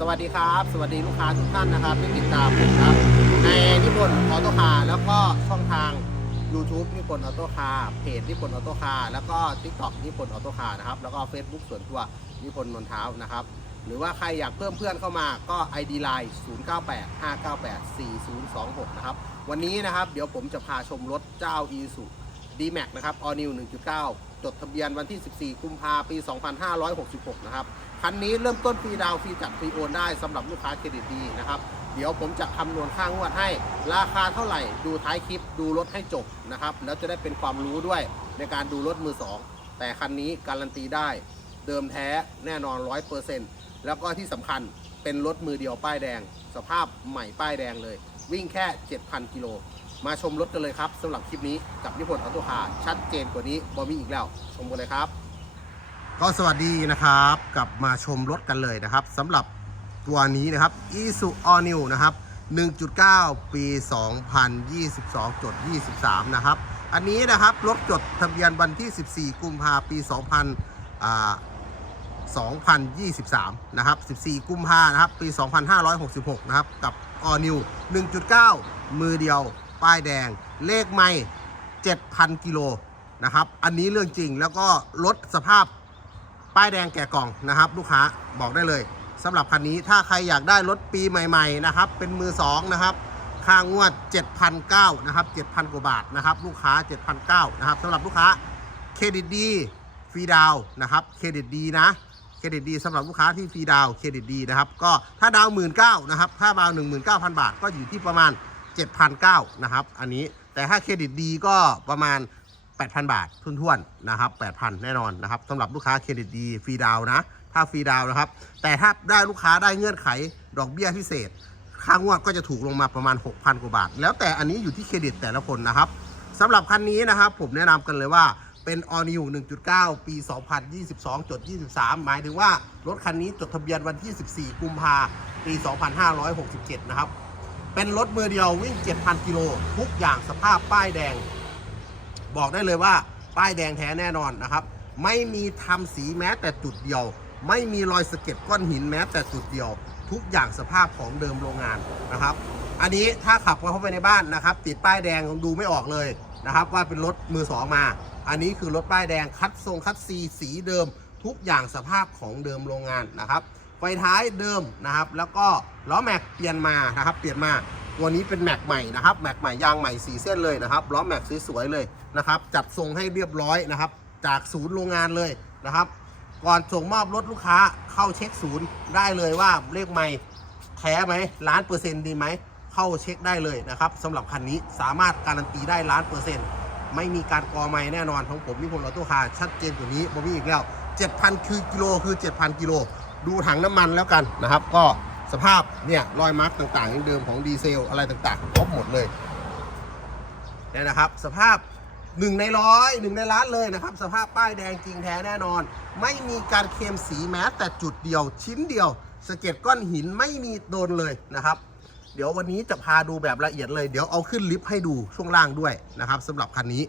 สวัสดีครับ สวัสดีลูกค้าทุกท่านนะครับที่ติดตามผมครับ ในนิพนธ์ออโต้คาร์แล้วก็ช่องทาง YouTube นิพนธ์ออโต้คาร์เพจนิพนธ์ออโต้คาร์แล้วก็ TikTok นิพนธ์ออโต้คาร์นะครับแล้วก็ Facebook ส่วนตัวนิพนธ์นนทเท้านะครับ หรือว่าใครอยากเพิ่มเพื่อนเข้ามาก็ ID Line 0985984026 นะครับ วันนี้นะครับเดี๋ยวผมจะพาชมรถเจ้า e s u D-Max นะครับ All New 1.9 จดทะเบียนวันที่ 14 กุมภาพันธ์ ปี 2566 นะครับ คันนี้เริ่มต้นฟรีดาวฟรีจัดฟรีโอนได้สำหรับลูกค้าเครดิตดีนะครับ เดี๋ยวผมจะคำนวณค่างวดให้ ราคาเท่าไหร่ดูท้ายคลิปดูรถให้จบนะครับ แล้วจะได้เป็นความรู้ด้วยในการดูรถมือ 2 แต่คันนี้การันตีได้เดิมแท้แน่นอน100%แล้วก็ที่สำคัญเป็นรถมือเดียวป้ายแดง สภาพใหม่ป้ายแดงเลย วิ่งแค่ 7,000 กิโล มาชมรถกันเลยครับสำหรับคลิปนี้กับนิพนธ์ออโต้คาร์ชัดเจนกว่านี้บอมีอีกแล้ว ชมกันเลยครับ ก็สวัสดีนะครับกลับมาชมรถกันเลยนะครับสำหรับตัวนี้นะครับ i s u All New นะครับ 1.9 ปี 2022 จด 23 นะครับ อันนี้นะครับ รถจดทะเบียนวันที่ 14 กุมภาพันธ์ปี 2000อ่า2023 นะครับ 14 กุมภานะครับ ปี 2566 นะครับ กับ All New 1.9 มือเดียว ป้ายแดง เลขไม่ 7,000 กิโลนะครับ อันนี้เรื่องจริง แล้วก็ลดสภาพ ป้ายแดงแก่กล่องนะครับ ลูกค้าบอกได้เลยสำหรับคันนี้ถ้าใครอยากได้รถปีใหม่ๆนะครับเป็นมือ2นะครับค่างวด 7,900นะครับ7,000 กว่าบาทนะครับลูกค้า 7,900นะครับสำหรับลูกค้าเครดิตดีฟรีดาวนะครับเครดิตดีนะเครดิตดีสำหรับลูกค้าที่ฟรีดาวเครดิตดีนะครับก็ถ้าดาวหมื่นเก้านะครับถ้าดาวหนึ่งหมื่นเก้าพันบาทก็อยู่ที่ประมาณ 7,900นะครับอันนี้แต่ถ้าเครดิตดีก็ประมาณ 8,000 บาททุนๆนะครับ8,000 แน่นอนนะครับสำหรับลูกค้าเครดิตดีฟรีดาวนะ ถ้าฟรีดาวน์นะครับ แต่ถ้าได้ลูกค้าได้เงื่อนไขดอกเบี้ยพิเศษ ค่างวดก็จะถูกลงมาประมาณ 6,000 กว่าบาท แล้วแต่อันนี้อยู่ที่เครดิตแต่ละคนนะครับสำหรับคันนี้นะครับ ผมแนะนำกันเลยว่าเป็น All New 1.9 ปี 2022จด23 หมายถึงว่ารถคันนี้จดทะเบียนวันที่ 14 กุมภาปี 2567 นะครับ เป็นรถมือเดียววิ่ง 7,000 กิโลทุกอย่างสภาพป้ายแดง บอกได้เลยว่าป้ายแดงแท้แน่นอนนะครับ ไม่มีทำสีแม้แต่จุดเดียว ไม่มีรอยสะเก็ดก้อนหินแม้แต่จุดเดียว ทุกอย่างสภาพของเดิมโรงงานนะครับ อันนี้ถ้าขับเข้าไปในบ้านนะครับ ติดป้ายแดงดูไม่ออกเลยนะครับ ว่าเป็นรถมือสองมา อันนี้คือรถป้ายแดงคัดทรงคัดซีสีเดิม ทุกอย่างสภาพของเดิมโรงงานนะครับไฟท้ายเดิมนะครับ แล้วก็ล้อแม็กเปลี่ยนมานะครับ เปลี่ยนมา ตัวนี้เป็นแม็กใหม่นะครับแม็กใหม่ยางใหม่สีเส้นเลยนะครับล้อแม็กสวยๆเลยนะครับ จัดทรงให้เรียบร้อยนะครับ จากศูนย์โรงงานเลยนะครับ ก่อนส่งมอบรถลูกค้าเข้าเช็คศูนย์ได้เลยว่าเลขไม่แท้ไหมล้านเปอร์เซ็นต์ดีไหมเข้าเช็คได้เลยนะครับสำหรับคันนี้สามารถการันตีได้ล้านเปอร์เซ็นต์ไม่มีการกอไม่แน่นอนของผมนิพนธ์ออโต้คาร์ชัดเจนกว่านี้ผมมีอีกแล้ว 7,000 คือกิโลคือ 7,000 กิโล ดูถังน้ำมันแล้วกันนะครับ ก็ สภาพเนี่ยรอยมาร์กต่างๆยังเดิมของดีเซลอะไรต่างๆครบหมดเลยเนี่ยนะครับ สภาพหนึ่งในร้อยหนึ่งในล้านเลยนะครับ สภาพป้ายแดงจริงแท้แน่นอน ไม่มีการเคลมสีแม้แต่จุดเดียวชิ้นเดียวสะเก็ดก้อนหินไม่มีโดนเลยนะครับ เดี๋ยววันนี้จะพาดูแบบละเอียดเลย เดี๋ยวเอาขึ้นลิฟต์ให้ดูช่วงล่างด้วยนะครับสำหรับคันนี้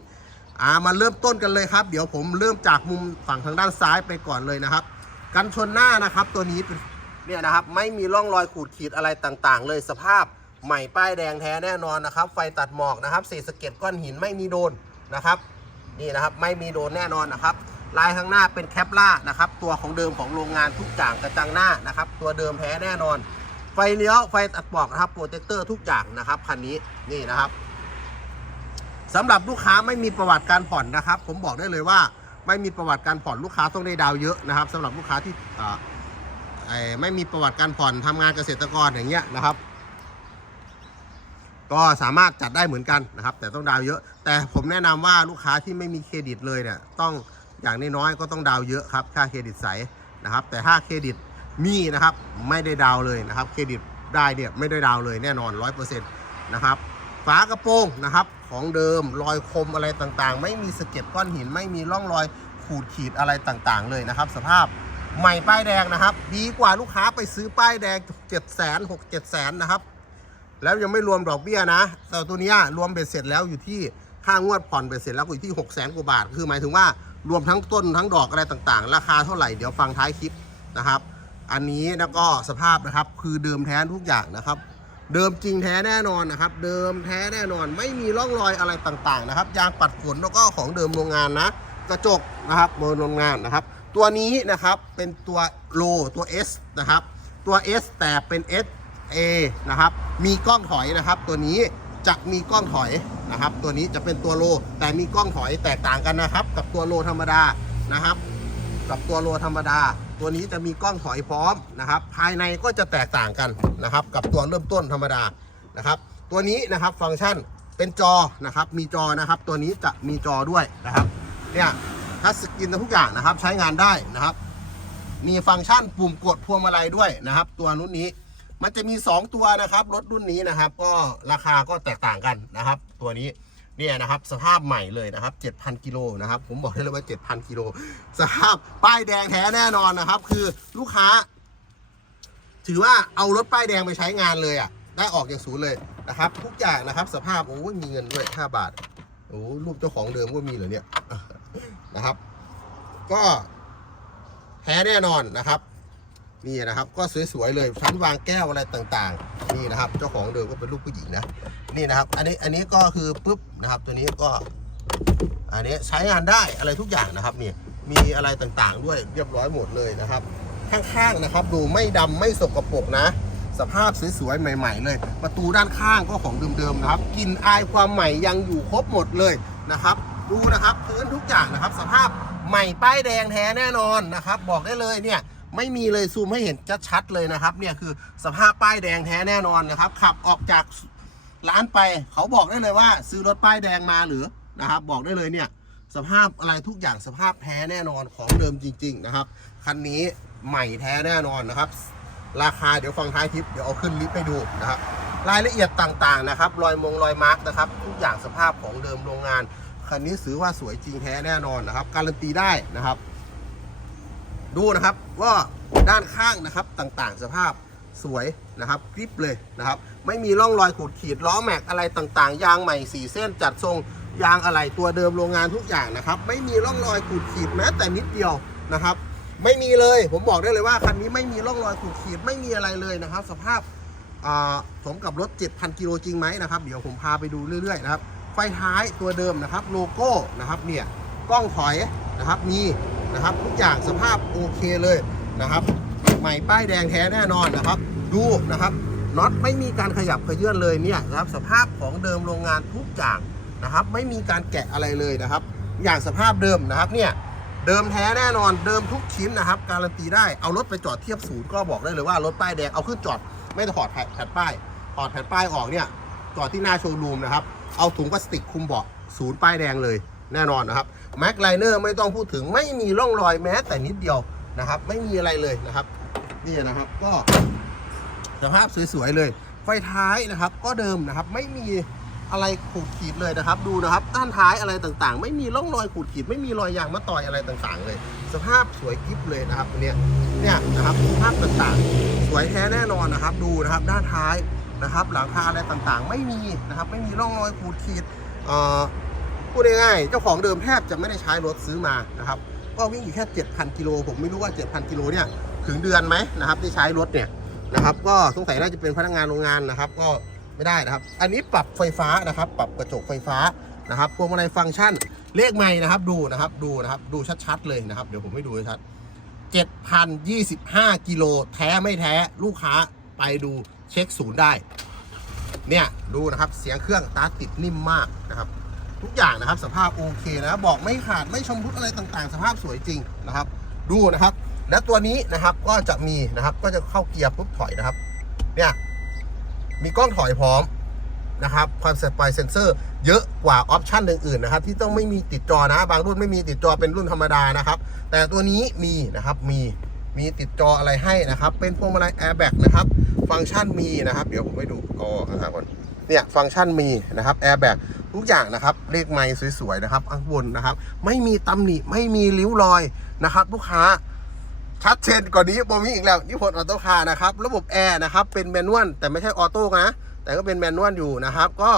อ่ามาเริ่มต้นกันเลยครับ เดี๋ยวผมเริ่มจากมุมฝั่งทางด้านซ้ายไปก่อนเลยนะครับ กันชนหน้านะครับ ตัวนี้เป็น เนี่ยนะครับไม่มีร่องรอยขูดขีดอะไรต่างๆ เลยสภาพใหม่ป้ายแดงแท้แน่นอนนะครับ ไฟตัดหมอกนะครับเศษสะเก็ดก้อนหินไม่มีโดนนะครับนี่นะครับไม่มีโดนแน่นอนนะครับลายข้างหน้าเป็นแคปล่านะครับตัวของเดิมของโรงงานทุกอย่างกระจังหน้านะครับตัวเดิมแท้แน่นอน ไฟเลี้ยวไฟตัดหมอกนะครับโปรเจคเตอร์ทุกอย่างนะครับคันนี้นี่นะครับสำหรับลูกค้าไม่มีประวัติการผ่อนนะครับ ผมบอกได้เลยว่าไม่มีประวัติการผ่อนลูกค้าต้องได้ดาวเยอะนะครับสำหรับลูกค้าที่ ไอ้ไม่มีประวัติการผ่อนทำงานเกษตรกรอย่างเงี้ยนะครับ ก็สามารถจัดได้เหมือนกันนะครับ แต่ต้องดาวเยอะ แต่ผมแนะนำว่าลูกค้าที่ไม่มีเครดิตเลยเนี่ยต้องอย่างน้อยๆก็ต้องดาวเยอะครับ ค่าเครดิตใสนะครับ แต่ถ้าเครดิตมีนะครับ ไม่ได้ดาวเลยนะครับ เครดิตได้เนี่ยไม่ได้ดาวเลยแน่นอน 100%นะครับฝากระโปรงนะครับ ของเดิมรอยคมอะไรต่างๆ ไม่มีสะเก็ดก้อนหิน ไม่มีร่องรอยขูดขีดอะไรต่างๆ เลยนะครับ สภาพ ใหม่ป้ายแดงนะครับ ดีกว่าลูกค้าไปซื้อป้ายแดง7 0 0 0 0 6 7 0 0 0นะครับ แล้วยังไม่รวมดอกเบี้ยนะ แต่ตัวนี้รวมเบ็ดเสร็จแล้วอยู่ที่ค่างวดผ่อนเบ็ดเสร็จแล้วอยู่ที่6 0 0 0 0 0กว่าบาท คือหมายถึงว่ารวมทั้งต้นทั้งดอกอะไรต่างๆ ราคาเท่าไหร่เดี๋ยวฟังท้ายคลิปนะครับ อันนี้แล้วก็สภาพนะครับคือเดิมแท้ทุกอย่างนะครับ เดิมจริงแท้แน่นอนนะครับ เดิมแท้แน่นอน ไม่มีร่องรอยอะไรต่างๆนะครับ ยางปัดฝนแล้วก็ของเดิมโรงงานนะ กระจกนะครับโรงงานนะครับ ตัวนี้นะครับเป็นตัวโลตัว S นะครับ ตัว S แต่เป็น S A นะครับ มีกล้องถอยนะครับ ตัวนี้จะมีกล้องถอยนะครับ ตัวนี้จะเป็นตัวโล แต่มีกล้องถอยแตกต่างกันนะครับ กับตัวโลธรรมดานะครับ กับตัวโลธรรมดา ตัวนี้จะมีกล้องถอยพร้อมนะครับ ภายในก็จะแตกต่างกันนะครับ กับตัวเริ่มต้นธรรมดานะครับ ตัวนี้นะครับฟังก์ชันเป็นจอนะครับ มีจอนะครับ ตัวนี้จะมีจอด้วยนะครับ เนี่ย ทัชสกรีนทุกอย่างนะครับ ใช้งานได้นะครับ มีฟังก์ชันปุ่มกดพวงมาลัยด้วยนะครับ ตัวรุ่นนี้มันจะมี 2 ตัวนะครับรถรุ่นนี้นะครับ ก็ราคาก็แตกต่างกันนะครับ ตัวนี้เนี่ยนะครับ สภาพใหม่เลยนะครับ 7,000 กิโลนะครับ ผมบอกได้เลยว่า 7,000 กิโลสภาพป้ายแดงแท้แน่นอนนะครับ คือลูกค้า ถือว่าเอารถป้ายแดงไปใช้งานเลยอะ ได้ออกอย่างศูนย์เลยนะครับ ทุกอย่างนะครับ สภาพโอ้ยมีเงินด้วย5บาทโอ้รูปเจ้าของเดิมก็มีเหรอเนี่ย นะครับ ก็แท้แน่นอนนะครับนี่นะครับก็สวยๆเลยชั้นวางแก้วอะไรต่างๆ นี่นะครับ เจ้าของเดิมก็เป็นลูกผู้หญิงนะนี่นะครับ อันนี้อันนี้ก็คือปุ๊บนะครับ ตัวนี้ก็อันนี้ใช้งานได้อะไรทุกอย่างนะครับนี่มีอะไรต่างๆด้วยเรียบร้อยหมดเลยนะครับ ข้างๆนะครับ ดูไม่ดำไม่สกปรกนะ สภาพสวยๆใหม่ ๆ เลย ประตูด้านข้างก็ของเดิมๆนะครับกลินอายความใหม่ยังอยู่ครบหมดเลยนะครับ ดูนะครับพื้นทุกอย่างนะครับ สภาพใหม่ป้ายแดงแท้แน่นอนนะครับ บอกได้เลยเนี่ยไม่มีเลยซูมให้เห็นชัดๆเลยนะครับ เนี่ยคือสภาพป้ายแดงแท้แน่นอนนะครับ ขับออกจากร้านไปเขาบอกได้เลยว่า ซื้อรถป้ายแดงมาหรือนะครับ บอกได้เลยเนี่ยสภาพอะไรทุกอย่างสภาพแท้แน่นอนของเดิมจริง ๆ นะครับคันนี้ใหม่แท้แน่นอนนะครับ ราคาเดี๋ยวฟังท้ายคลิปเดี๋ยวเอาขึ้นลิฟต์ให้ดูนะครับ รายละเอียดต่างๆนะครับ รอยมงรอยมาร์กนะครับ ทุกอย่างสภาพของเดิมโรงงาน คันนี้ถือว่าสวยจริงแท้แน่นอนนะครับ การันตีได้นะครับ ดูนะครับว่าด้านข้างนะครับต่างๆ สภาพสวยนะครับกริปเลยนะครับ ไม่มีร่องรอยขูดขีดล้อแม็กอะไรต่างๆ ยางใหม่สีเส้นจัดทรงยางอะไรตัวเดิมโรงงานทุกอย่างนะครับ ไม่มีร่องรอยขูดขีดแม้แต่นิดเดียวนะครับ ไม่มีเลยผมบอกได้เลยว่าคันนี้ไม่มีร่องรอยขูดขีดไม่มีอะไรเลยนะครับ สภาพอ่าสมกับรถ 7,000 กิโลจริงไหมนะครับ เดี๋ยวผมพาไปดูเรื่อยๆนะครับ ไฟท้ายตัวเดิมนะครับโลโก้นะครับเนี่ยกล้องถอยนะครับมีนะครับทุกอย่างสภาพโอเคเลยนะครับใหม่ป้ายแดงแท้แน่นอนนะครับ ดูนะครับน็อตไม่มีการขยับขยื่นเลยเนี่ยนะครับสภาพของเดิมโรงงานทุกอย่างนะครับ ไม่มีการแกะอะไรเลยนะครับ อย่างสภาพเดิมนะครับเนี่ยเดิมแท้แน่นอนเดิมทุกชิ้นนะครับการันตีได้เอารถไปจอดเทียบศูนย์ก็บอกได้เลยว่ารถป้ายแดงเอาขึ้นจอดไม่ต้องถอดแผ่นป้ายถอดแผ่นป้ายออกเนี่ยจอดที่หน้าโชว์รูมนะครับ เอาถุงพลาสติกคุมเบาะศูนย์ป้ายแดงเลยแน่นอนนะครับแม็กไลเนอร์ไม่ต้องพูดถึงไม่มีร่องรอยแม้แต่นิดเดียวนะครับ ไม่มีอะไรเลยนะครับ นี่นะครับก็สภาพสวยๆเลย ไฟท้ายนะครับ ก็เดิมนะครับไม่มีอะไรขูดขีดเลยนะครับ ดูนะครับด้านท้ายอะไรต่างๆ ไม่มีร่องรอยขูดขีด ไม่มีรอยยางมะตอยอะไรต่างๆ เลย สภาพสวยกิ๊บเลยนะครับตัวเนี้ยเนี่ยนะครับสภาพต่างๆ สวยแท้แน่นอนนะครับ ดูนะครับ ด้านท้าย นะครับ หลังคาอะไรต่างๆ ไม่มีนะครับ ไม่มีร่องรอยขูดขีดอ่อพูดง่ายๆเจ้าของเดิมแทบจะไม่ได้ใช้รถซื้อมานะครับ ก็วิ่งอยู่แค่ 7,000กิโลผมไม่รู้ว่า 7,000กิโลเนี่ยถึงเดือนไหมนะครับที่ใช้รถเนี่ยนะครับ ก็สงสัยน่าจะเป็นพนักงานโรงงานนะครับ ก็ไม่ได้นะครับ อันนี้ปรับไฟฟ้านะครับ ปรับกระจกไฟฟ้านะครับพวงมาลัยฟังก์ชันเลขไม่นะครับ ดูนะครับดูนะครับ ดูชัดๆเลยนะครับ เดี๋ยวผมให้ดูชัด7,025 กิโลแท้ไม่แท้ลูกค้าไปดู เช็คศูนย์ได้ เนี่ยดูนะครับเสียงเครื่องตาร์ติดนิ่มมากนะครับ ทุกอย่างนะครับสภาพโอเคนะบอกไม่ขาดไม่ชมรุดอะไรต่างๆ สภาพสวยจริงนะครับ ดูนะครับ และตัวนี้นะครับก็จะมีนะครับก็จะเข้าเกียร์ปุ๊บถอยนะครับ เนี่ยมีกล้องถอยพร้อมนะครับความสปายเซนเซอร์เยอะกว่าออปชันอื่นๆนะครับ ที่ต้องไม่มีติดจอนะ บางรุ่นไม่มีติดจอเป็นรุ่นธรรมดานะครับ แต่ตัวนี้มีนะครับมี มีติดจออะไรให้นะครับ เป็นพวงมาลัยแอร์แบ็กนะครับ ฟังก์ชันมีนะครับ เดี๋ยวผมไปดูกอข้างๆก่อนเนี่ยฟังก์ชันมีนะครับแอร์แบ็กทุกอย่างนะครับเลขไม้สวยๆนะครับข้างบนนะครับ ไม่มีตำหนิไม่มีริ้วรอยนะครับ ลูกค้าชัดเจนกว่านี้บอมีอีกแล้วนิพนธ์ออโต้คาร์นะครับ ระบบแอร์นะครับเป็นแมนนวลแต่ไม่ใช่ออโต้นะแต่ก็เป็นแมนนวลอยู่นะครับ ก็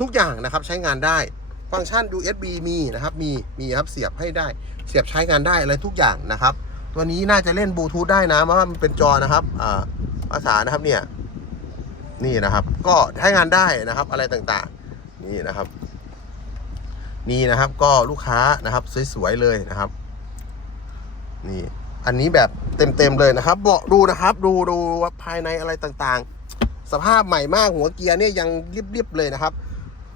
ทุกอย่างนะครับใช้งานได้ ฟังก์ชัน USB มีนะครับมีมีครับเสียบให้ได้ เสียบใช้งานได้อะไรทุกอย่างนะครับ ตัวนี้น่าจะเล่นบลูทูธได้นะเพราะว่ามันเป็นจอนะครับภาษานะครับเนี่ย นี่นะครับ ก็ใช้งานได้นะครับ อะไรต่างๆ นี่นะครับ นี่นะครับก็ลูกค้านะครับสวยๆเลยนะครับ นี่ อันนี้แบบเต็มๆเลยนะครับเบาะดูนะครับ ดูดูว่าภายในอะไรต่างๆ สภาพใหม่มากหัวเกียร์เนี่ยยังเรียบๆเลยนะครับ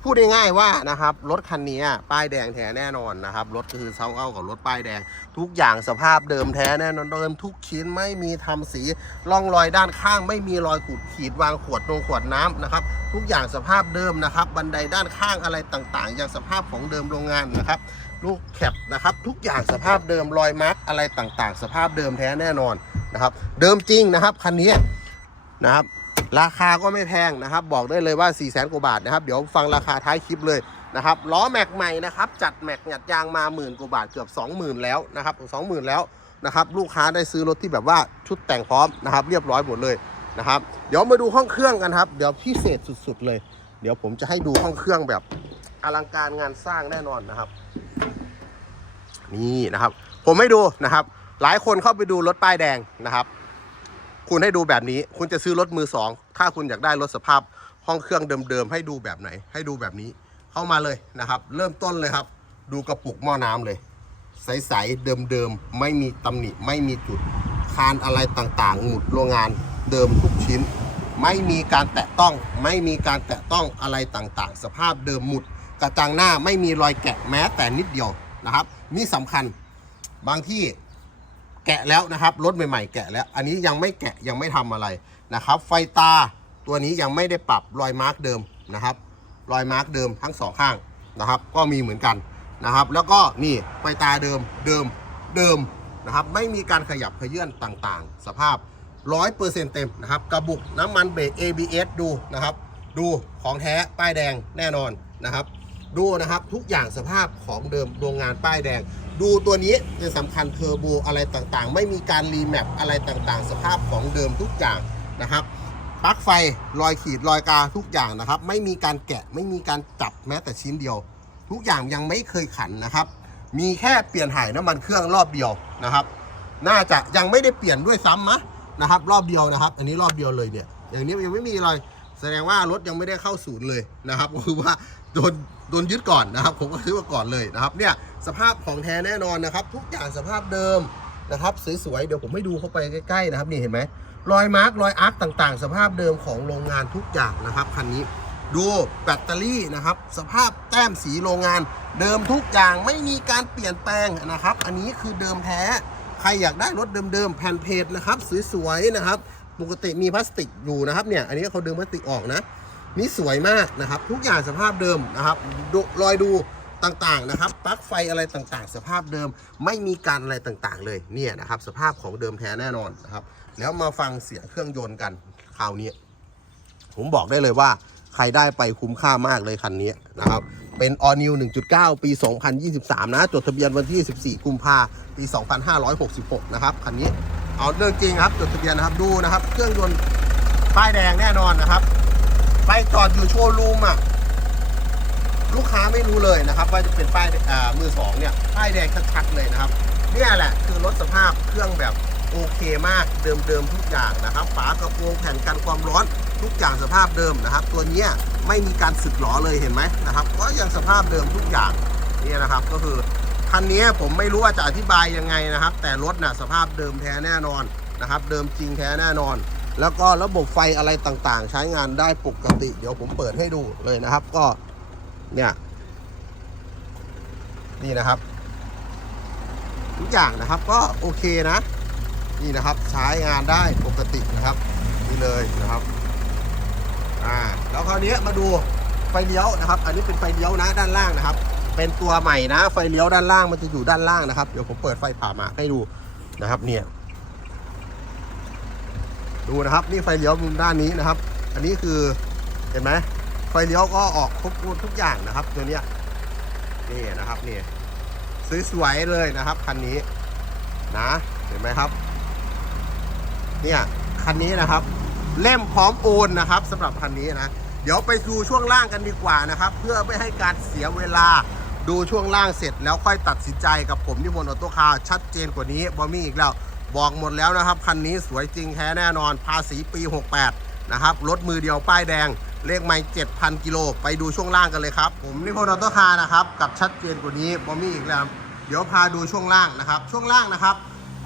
พูดง่ายๆว่านะครับรถคันนี้ป้ายแดงแท้แน่นอนนะครับรถคือเซาเอากับรถป้ายแดง ทุกอย่างสภาพเดิมแท้แน่นอนเดิมทุกชิ้นไม่มีทำสีร่องรอยด้านข้าง ไม่มีรอยขูดขีดวางขวดนงขวดน้ำนะครับทุกอย่างสภาพเดิมนะครับ บันไดด้านข้างอะไรต่างๆ อย่างสภาพของเดิมโรงงานนะครับลูกแคปนะครับทุกอย่างสภาพเดิมรอยมาร์กอะไรต่างๆ สภาพเดิมแท้แน่นอนนะครับเดิมจริงนะครับคันนี้นะครับ ราคาก็ไม่แพงนะครับ บอกได้เลยว่า 4 0 0แสนกว่าบาทนะครับ เดี๋ยวฟังราคาท้ายคลิปเลยนะครับ ล้อแม็กใหม่นะครับ จัดแม็กหยัดยางมาหมื่นกว่าบาทเกือบ 20,000 แล้วนะครับ20,000 แล้วนะครับลูกค้าได้ซื้อรถที่แบบว่าชุดแต่งพร้อมนะครับ เรียบร้อยหมดเลยนะครับ เดี๋ยวมาดูห้องเครื่องกันครับ เดี๋ยวพิเศษสุดๆเลย เดี๋ยวผมจะให้ดูห้องเครื่องแบบอลังการงานสร้างแน่นอนนะครับ นี่นะครับ ผมให้ดูนะครับ หลายคนเข้าไปดูรถป้ายแดงนะครับ คุณให้ดูแบบนี้ คุณจะซื้อรถมือสองถ้าคุณอยากได้รถสภาพห้องเครื่องเดิมๆให้ดูแบบไหน ให้ดูแบบนี้เข้ามาเลยนะครับ เริ่มต้นเลยครับ ดูกระปุกหม้อน้ำเลย ใสๆเดิมๆไม่มีตำหนิไม่มีจุดคานอะไรต่างๆ หมุดโรงงานเดิมทุกชิ้น ไม่มีการแตะต้อง ไม่มีการแตะต้องอะไรต่างๆ สภาพเดิมหมุดกระจังหน้าไม่มีรอยแกะแม้แต่นิดเดียวนะครับ นี่สำคัญบางที่ แกะแล้วนะครับรถใหม่ๆแกะแล้ว อันนี้ยังไม่แกะยังไม่ทำอะไรนะครับ ไฟตาตัวนี้ยังไม่ได้ปรับรอยมาร์กเดิมนะครับรอยมาร์กเดิมทั้งสองข้างนะครับ ก็มีเหมือนกันนะครับ แล้วก็นี่ไฟตาเดิมเดิมเดิมนะครับ ไม่มีการขยับเขยื่อนต่างๆ สภาพ 100%เต็มนะครับ กระบุกน้ำมันเบรก ABS ดูนะครับ ดูของแท้ป้ายแดงแน่นอนนะครับ ดูนะครับทุกอย่างสภาพของเดิมโรงงานป้ายแดง ดูตัวนี้เป็นสำคัญเทอร์โบอะไรต่างๆ ไม่มีการรีแมปอะไรต่างๆ สภาพของเดิมทุกอย่างนะครับปลั๊กไฟรอยขีดรอยกาทุกอย่างนะครับ ไม่มีการแกะไม่มีการจับแม้แต่ชิ้นเดียว ทุกอย่างยังไม่เคยขันนะครับ มีแค่เปลี่ยนถ่ายน้ำมันเครื่องรอบเดียวนะครับ น่าจะยังไม่ได้เปลี่ยนด้วยซ้ำนะนะครับ รอบเดียวนะครับ อันนี้รอบเดียวเลยเนี่ยอย่างนี้ยังไม่มีรอยแสดงว่ารถยังไม่ได้เข้าศูนย์เลยนะครับก็คือว่าโดน โดนยึดก่อนนะครับผมก็ซื้อมาก่อนเลยนะครับเนี่ยสภาพของแท้แน่นอนนะครับ ทุกอย่างสภาพเดิมนะครับสวยๆเดี๋ยวผมให้ดูเข้าไปใกล้ๆนะครับนี่เห็นไหมรอยมาร์กรอยอาร์คต่างๆ สภาพเดิมของโรงงานทุกอย่างนะครับคันนี้ดูแบตเตอรี่นะครับสภาพแต้มสีโรงงาน เดิมทุกอย่างไม่มีการเปลี่ยนแปลงนะครับ อันนี้คือเดิมแท้ใครอยากได้รถเดิมๆแผ่นเพจนะครับสวยๆนะครับปกติมีพลาสติกอยู่นะครับเนี่ยอันนี้เขาดึงพลาสติกออกนะ นี่สวยมากนะครับ ทุกอย่างสภาพเดิมนะครับรอยดูต่างๆนะครับปลั๊กไฟอะไรต่างๆ สภาพเดิมไม่มีการอะไรต่างๆ เลยเนี่ยนะครับ สภาพของเดิมแท้แน่นอนนะครับ แล้วมาฟังเสียงเครื่องยนต์กันคราวนี้ผมบอกได้เลยว่าใครได้ไปคุ้มค่ามากเลยคันนี้นะครับ เป็น All New 1.9 ปี 2023 นะ จดทะเบียนวันที่ 14 กุมภาปี 2566 นะครับ คันนี้เอาเรื่องจริงครับ จดทะเบียนนะครับ ดูนะครับ เครื่องยนต์ป้ายแดงแน่นอนนะครับ ไปจอดอยู่โชว์รูมอะลูกค้าไม่รู้เลยนะครับ ว่าจะเป็นป้ายมือสองเนี่ยป้ายแดงชัดๆเลยนะครับ เนี่ยแหละคือรถสภาพเครื่องแบบโอเคมากเดิมๆทุกอย่างนะครับฝากระโปรงแผ่นกันความร้อนทุกอย่างสภาพเดิมนะครับ ตัวเนี้ยไม่มีการสึกหรอเลยเห็นไหมนะครับก็ยังสภาพเดิมทุกอย่างนี่นะครับก็คือคันนี้ผมไม่รู้ว่าจะอธิบายยังไงนะครับ แต่รถน่ะสภาพเดิมแท้แน่นอนนะครับ เดิมจริงแท้แน่นอน แล้วก็ระบบไฟอะไรต่างๆ ใช้งานได้ปกติ เดี๋ยวผมเปิดให้ดูเลยนะครับ ก็เนี่ยนี่นะครับทุกอย่างนะครับก็โอเคนะ นี่นะครับใช้งานได้ปกตินะครับ นี่เลยนะครับอ่าแล้วคราวนี้มาดูไฟเลี้ยวนะครับ อันนี้เป็นไฟเลี้ยวนะด้านล่างนะครับ เป็นตัวใหม่นะ ไฟเลี้ยวด้านล่างมันจะอยู่ด้านล่างนะครับเดี๋ยวผมเปิดไฟผ่าหมากให้ดูนะครับ เนี่ย ดูนะครับ นี่ไฟเลี้ยวมุมด้านนี้นะครับ อันนี้คือเห็นไหมไฟเลี้ยวก็ออกครบทุกอย่างนะครับตัวเนี้ยนี่นะครับนี่สวยๆเลยนะครับคันนี้นะเห็นไหมครับ เนี่ยคันนี้นะครับ เล่มพร้อมโอนนะครับสำหรับคันนี้นะเดี๋ยวไปดูช่วงล่างกันดีกว่านะครับ เพื่อไม่ให้การเสียเวลาดูช่วงล่างเสร็จแล้วค่อยตัดสินใจกับผมนิพนธ์ออโต้คาร์ชัดเจนกว่านี้บอมมี่อีกแล้ว บอกหมดแล้วนะครับ คันนี้สวยจริงแท้แน่นอน ภาษีปี 68 นะครับ รถมือเดียวป้ายแดง เลขไม่7,000 กิโล ไปดูช่วงล่างกันเลยครับ ผมนิพนธ์ออโต้คาร์นะครับ กับชัดเจนกว่านี้บอมี่อีกแล้ว เดี๋ยวพาดูช่วงล่างนะครับ ช่วงล่างนะครับ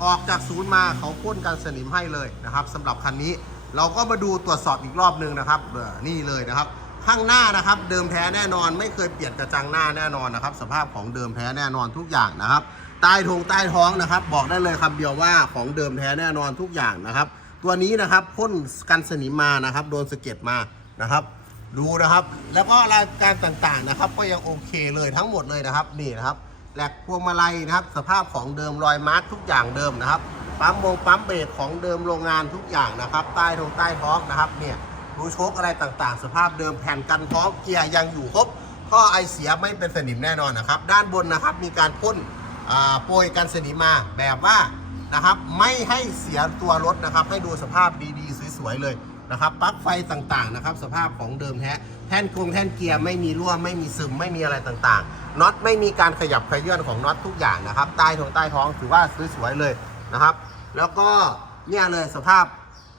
ออกจากศูนย์มาเขาพ่นกันสนิมให้เลยนะครับสำหรับคันนี้ เราก็มาดูตรวจสอบอีกรอบหนึ่งนะครับนี่เลยนะครับข้างหน้านะครับเดิมแท้แน่นอนไม่เคยเปลี่ยนกระจังหน้าแน่นอนนะครับ สภาพของเดิมแท้แน่นอนทุกอย่างนะครับ ใต้ทงใต้ท้องนะครับ บอกได้เลยคำเดียวว่าของเดิมแท้แน่นอนทุกอย่างนะครับ ตัวนี้นะครับพ่นกันสนิมมานะครับ โดนสะเก็ดมานะครับ ดูนะครับ แล้วก็รายการต่างๆนะครับ ก็ยังโอเคเลยทั้งหมดเลยนะครับนี่นะครับแหลกพวงมาลัยนะครับ สภาพของเดิมรอยมาร์กทุกอย่างเดิมนะครับปั๊มวงปั๊มเบรกของเดิมโรงงานทุกอย่างนะครับ ใต้ทงใต้ท้องนะครับเนี่ยรูโชคอะไรต่างๆ สภาพเดิมแผ่นกันท้องเกียร์ยังอยู่ครบท่อไอเสียไม่เป็นสนิมแน่นอนนะครับ ด้านบนนะครับมีการพ่น โปรยกันสนิมมาแบบว่านะครับไม่ให้เสียตัวรถนะครับ ให้ดูสภาพดีๆ สวยๆเลยนะครับปลั๊กไฟต่างๆนะครับ สภาพของเดิมแท้แท่นกรงแท่นเกียร์ไม่มีรั่วไม่มีซึมไม่มีอะไรต่างๆน็อตไม่มีการขยับขยื่นของน็อตทุกอย่างนะครับใต้ท้องใต้ท้องถือว่าสวยๆเลยนะครับ แล้วก็เนี่ยเลยสภาพ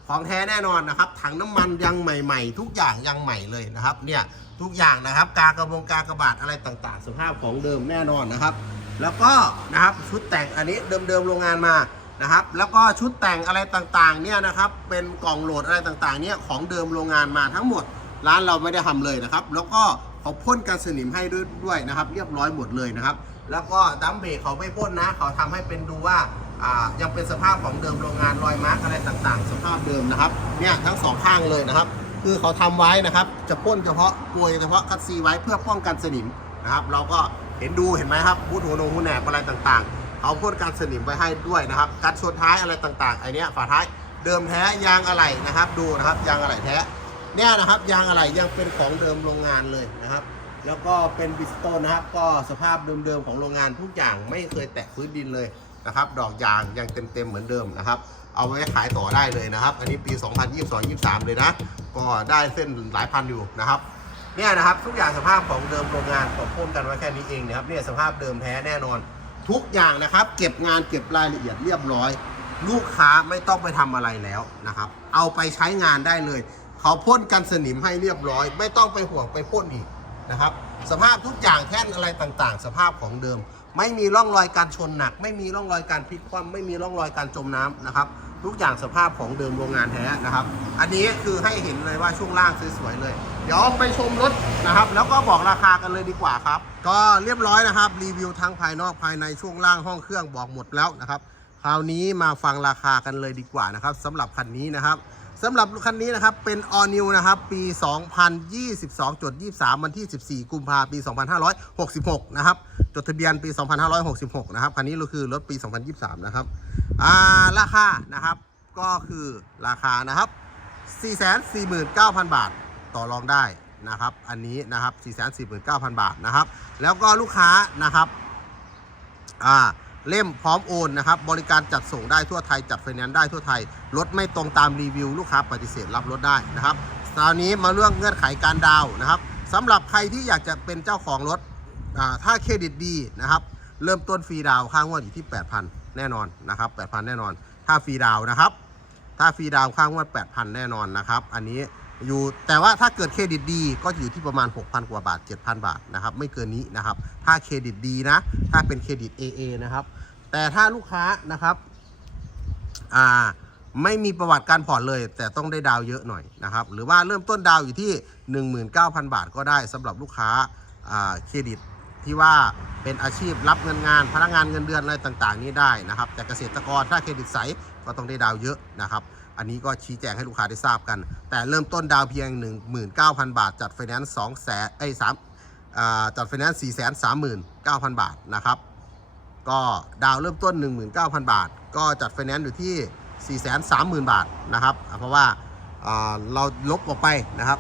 ของแท้แน่นอนนะครับถังน้ำมันยังใหม่ ๆ ทุกอย่างยังใหม่เลยนะครับเนี่ยทุกอย่างนะครับ กากระบงกากระบาดอะไรต่างๆ สภาพของเดิมแน่นอนนะครับ แล้วก็นะครับชุดแต่งอันนี้เดิมๆโรงงานมานะครับ แล้วก็ชุดแต่งอะไรต่างๆเนี่ยนะครับเป็นกล่องโหลดอะไรต่างๆเนี่ยของเดิมโรงงานมาทั้งหมดร้านเราไม่ได้ทำเลยนะครับ แล้วก็เขาพ่นกันสนิมให้ด้วยด้วยนะครับ เรียบร้อยหมดเลยนะครับ แล้วก็ดัมเบรกเขาไม่พ่นนะ เขาทำให้เป็นดูว่ายังเป็นสภาพของเดิมโรงงานรอยมาร์กอะไรต่างๆ สภาพเดิมนะครับเนี่ยทั้งสองข้างเลยนะครับ คือเขาทำไว้นะครับ จะพ่นเฉพาะกลวยเฉพาะคัดซีไว้เพื่อป้องกันสนิมนะครับ เราก็ เห็นดูเห็นไหมครับบูทหัวโนหูแหนบอะไรต่างๆ เขาพ่นกันสนิมไว้ให้ด้วยนะครับกัดชนท้ายอะไรต่างๆไอเนี้ยฝาท้ายเดิมแท้ยางอะไหล่นะครับ ดูนะครับยางอะไหล่แท้เนี่ยนะครับยางอะไหล่ยังเป็นของเดิมโรงงานเลยนะครับ แล้วก็เป็นบิสโตนนะครับ ก็สภาพเดิมๆของโรงงานทุกอย่างไม่เคยแตะพื้นดินเลยนะครับ ดอกยางยังเต็มๆเหมือนเดิมนะครับ เอาไว้ขายต่อได้เลยนะครับ อันนี้ปี 2022-23 เลยนะ ก็ได้เส้นหลายพันอยู่นะครับ เนี่ยนะครับทุกอย่างสภาพของเดิมโรงงานก็พ่นกันไว้แค่นี้เองนะครับเนี่ยสภาพเดิมแท้แน่นอน ทุกอย่างนะครับ เก็บงานเก็บรายละเอียดเรียบร้อย ลูกค้าไม่ต้องไปทำอะไรแล้วนะครับ เอาไปใช้งานได้เลย เขาพ่นกันสนิมให้เรียบร้อย ไม่ต้องไปห่วงไปพ่นอีกนะครับ สภาพทุกอย่างแท่นอะไรต่างๆ สภาพของเดิม ไม่มีร่องรอยการชนหนัก ไม่มีร่องรอยการพลิกคว่ำไม่มีร่องรอยการจมน้ำนะครับทุกอย่างสภาพของเดิมโรงงานแท้นะครับ อันนี้คือให้เห็นเลยว่าช่วงล่างสวยๆเลย ดี๋ยวไปชมรถนะครับ แล้วก็บอกราคากันเลยดีกว่าครับ ก็เรียบร้อยนะครับ รีวิวทั้งภายนอกภายในช่วงล่างห้องเครื่องบอกหมดแล้วนะครับ คราวนี้มาฟังราคากันเลยดีกว่านะครับสำหรับคันนี้นะครับสำหรับคันนี้นะครับเป็น All New นะครับ ปี 2022.23 วันที่ 14 กุมภาพันธ์ปี 2566 นะครับ จดทะเบียนปี 2566 นะครับ คันนี้ก็คือรถปี 2023 นะครับ อ่า ราคา นะครับ ก็คือราคานะครับ 449,000 บาท ต่อรองได้นะครับ อันนี้นะครับ 449,000 บาทนะครับ แล้วก็ลูกค้านะครับอ่าเล่มพร้อมโอนนะครับ บริการจัดส่งได้ทั่วไทย จัดไฟแนนซ์ได้ทั่วไทย รถไม่ตรงตามรีวิว ลูกค้าปฏิเสธรับรถได้นะครับตอนนี้มาเรื่องเงื่อนไขการดาวนะครับสำหรับใครที่อยากจะเป็นเจ้าของรถอ่าถ้าเครดิตดีนะครับ เริ่มต้นฟรีดาวค่างวดอยู่ที่ 8,000 แน่นอนนะครับ8,000 แน่นอน ถ้าฟรีดาวนะครับ ถ้าฟรีดาวค่างวด 8,000 แน่นอนนะครับ อันนี้ อยู่แต่ว่าถ้าเกิดเครดิตดีก็จะอยู่ที่ประมาณ 6,000 กว่าบาท 7,000 บาทนะครับไม่เกินนี้นะครับ ถ้าเครดิตดีนะ ถ้าเป็นเครดิต AA นะครับ แต่ถ้าลูกค้านะครับอ่าไม่มีประวัติการผ่อนเลย แต่ต้องได้ดาวเยอะหน่อยนะครับ หรือว่าเริ่มต้นดาวอยู่ที่ 19,000 บาทก็ได้สำหรับลูกค้าอ่าเครดิตที่ว่าเป็นอาชีพรับเงินงาน พนักงานเงินเดือนอะไรต่างๆ นี้ได้นะครับ แต่เกษตรกรถ้าเครดิตใสก็ต้องได้ดาวเยอะนะครับ อันนี้ก็ชี้แจงให้ลูกค้าได้ทราบกัน แต่เริ่มต้นดาวเพียง 19,000 บาท จัดไฟแนนซ์2แสนไอ้สามจัดไฟแนนซ์4 3 9 0 0 0บาทนะครับ ก็ดาวเริ่มต้น 19,000 บาท ก็จัดไฟแนนซ์อยู่ที่ 430,000 บาทนะครับ เพราะว่าเราลบออกไปนะครับ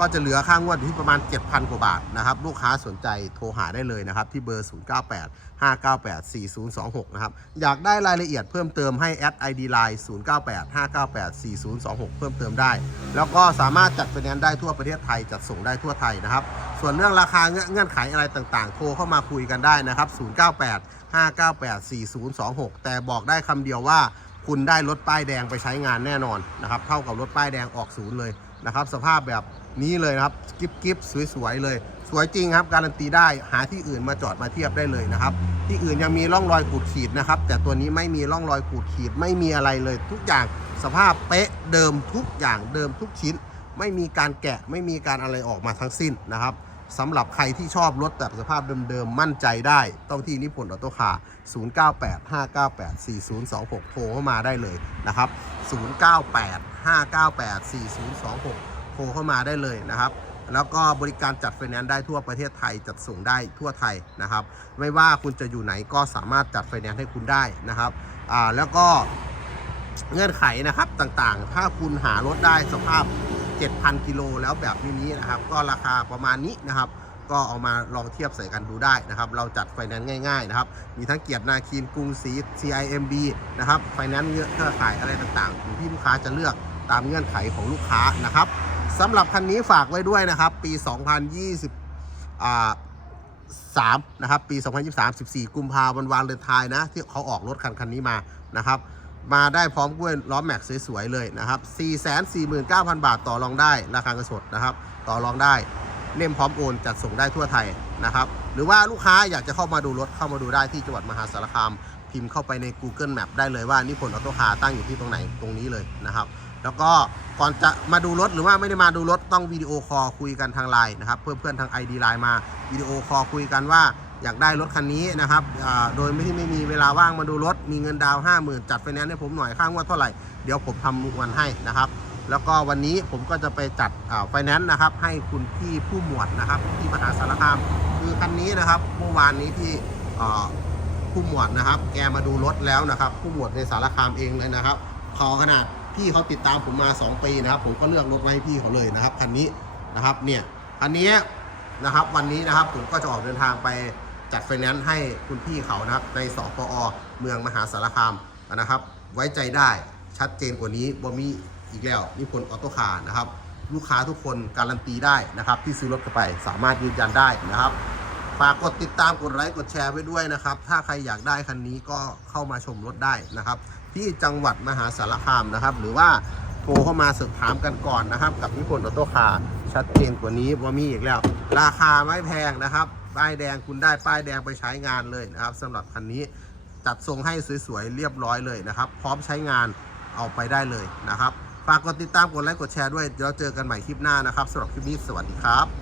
ก็จะเหลือค่างวดอยู่ที่ประมาณ 7,000 กว่าบาทนะครับ ลูกค้าสนใจโทรหาได้เลยนะครับ ที่เบอร์ 098 598 4026 นะครับ อยากได้รายละเอียดเพิ่มเติมให้แอด ID Line 098 598 4026 เพิ่มเติมได้ แล้วก็สามารถจัดไฟแนนซ์ได้ทั่วประเทศไทย จัดส่งได้ทั่วไทยนะครับ ส่วนเรื่องราคาเงื่อนเงื่อนไขอะไรต่างๆ โทรเข้ามาคุยกันได้นะครับ 098 598 4026 แต่บอกได้คำเดียวว่าคุณได้รถป้ายแดงไปใช้งานแน่นอนนะครับ เท่ากับรถป้ายแดงออกศูนย์เลยนะครับ สภาพแบบ นี้เลยนะครับกิฟกิฟสวยๆเลย สวยจริงครับ การันตีได้หาที่อื่นมาจอดมาเทียบได้เลยนะครับ ที่อื่นยังมีร่องรอยขูดขีดนะครับ แต่ตัวนี้ไม่มีร่องรอยขูดขีดไม่มีอะไรเลย ทุกอย่างสภาพเป๊ะเดิมทุกอย่างเดิมทุกชิ้น ไม่มีการแกะไม่มีการอะไรออกมาทั้งสิ้นนะครับสำหรับใครที่ชอบรถแบบสภาพเดิมๆ มั่นใจได้ต้องที่นิพนธ์ออโต้คาร์0985984026 โทรเข้ามาได้เลยนะครับ 0985984026 รเข้ามาได้เลยนะครับแล้วก็บริการจัดไฟแนนซ์ได้ทั่วประเทศไทยจัดส่งได้ทั่วไทยนะครับ ไม่ว่าคุณจะอยู่ไหนก็สามารถจัดไฟแนนซ์ให้คุณได้นะครับอ่าแล้วก็เงื่อนไขนะครับต่างๆ ถ้าคุณหารถได้สภาพ 7,000 กิโลแล้วแบบนี้นะครับ ก็ราคาประมาณนี้นะครับ ก็เอามาลองเทียบใส่กันดูได้นะครับ เราจัดไฟแนนซ์ง่ายๆนะครับ มีทั้งเกียรตินาคีนกรุงศรี CIMB นะครับไฟแนนซ์เครือข่ายอะไรต่างๆอยู่ที่ลูกค้าจะเลือกตามเงื่อนไขของลูกค้านะครับ สำหรับคันนี้ฝากไว้ด้วยนะครับ ปี 2020อ่า3นะครับ ปี 2023 14 กุมภาพันธ์วันเลนไทายนะ ที่เขาออกรถคันคันนี้มานะครับ มาได้พร้อมกล้วยล้อแม็กสวยๆ เลยนะครับ 449,000 บาทต่อรองได้ ราคาเงินสดนะครับ ต่อรองได้ เล่มพร้อมโอนจัดส่งได้ทั่วไทยนะครับ หรือว่าลูกค้าอยากจะเข้ามาดูรถเข้ามาดูได้ที่จังหวัดมหาสารคาม พิมพ์เข้าไปใน Google Map ได้เลยว่านิพนธ์ออโต้คาร์ตั้งอยู่ที่ตรงไหนตรงนี้เลยนะครับ แล้วก็ก่อนจะมาดูรถหรือว่าไม่ได้มาดูรถต้องวิดีโอคอลคุยกันทางไลน์นะครับเพื่อนเพื่อนทาง ID ไลน์มาวิดีโอคอลคุยกันว่าอยากได้รถคันนี้นะครับโดยไม่ที่ไม่มีเวลาว่างมาดูรถ มีเงินดาวน์50,000จัดไฟแนนซ์ให้ผมหน่อยค่างวดเท่าไหร่ เดี๋ยวผมทำวันให้นะครับ แล้วก็วันนี้ผมก็จะไปจัดไฟแนนซ์นะครับ ให้คุณพี่ผู้หมวดนะครับ ที่มหาสารคาม คือคันนี้นะครับเมื่อวานนี้ที่ผู้หมวดนะครับ แกมาดูรถแล้วนะครับ ผู้หมวดในสารคามเองเลยนะครับขอขนาด พี่เขาติดตามผมมา 2 ปีนะครับ ผมก็เลือกรถไว้ให้พี่เขาเลยนะครับคันนี้นะครับเนี่ยคันนี้นะครับวันนี้นะครับผมก็จะออกเดินทางไปจัดไฟแนนซ์ให้คุณพี่เขานะครับในสปอเมืองมหาสารคามนะครับ ไว้ใจได้ชัดเจนกว่านี้บ่มีอีกแล้วนิพนธ์ออโต้คาร์นะครับ ลูกค้าทุกคนการันตีได้นะครับ ที่ซื้อรถเข้าไปสามารถยืนยันได้นะครับฝากกดติดตามกดไลค์กดแชร์ไว้ด้วยนะครับ ถ้าใครอยากได้คันนี้ก็เข้ามาชมรถได้นะครับ ที่จังหวัดมหาสารคามนะครับ หรือว่าโทรเข้ามาสอบถามกันก่อนนะครับ กับนิพนธ์ออโต้คาร์ชัดเจนกว่านี้ว่ามีอีกแล้ว ราคาไม่แพงนะครับ ป้ายแดงคุณได้ป้ายแดงไปใช้งานเลยนะครับสำหรับคันนี้จัดทรงให้สวยๆเรียบร้อยเลยนะครับ พร้อมใช้งานเอาไปได้เลยนะครับฝากกดติดตามกดไลค์กดแชร์ด้วยเดี๋ยวเจอกันใหม่คลิปหน้านะครับสำหรับคลิปนี้สวัสดีครับ